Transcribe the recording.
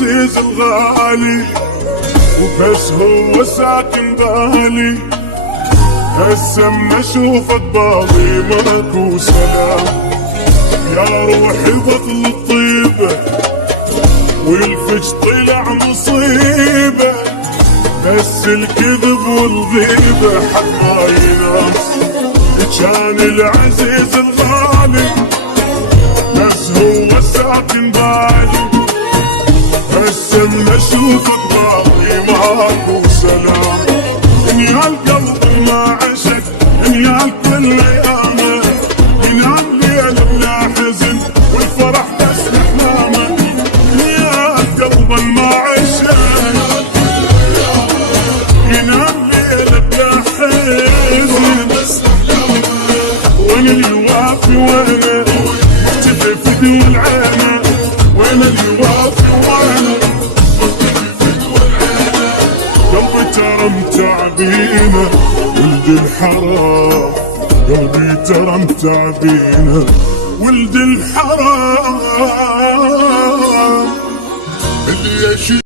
العزيز الغالي، وبس هو ساكن بالي. هسه من اشوفك بالي ماكو سلام، يا روحي بطل الطيبة والفج طلع مصيبة، بس الكذب والغيبة حد ما ينام. كان العزيز الغالي بس هو ساكن بالي، هسه من اشوفك بالي ماكو سلام. يا القلب ما عشق يا كل ايامه، ينام ليل بلا حزن والفرح بس احلامه. يا القلب ما عشق ينام ليل بلا حزن بس احلامه. وين الوافي وينه تلفت والعينه، وين الوافي وينه قلبي ترى متعبينه ولد الحرام، قلبي ترى متعبينه ولد الحرام اللي يشوف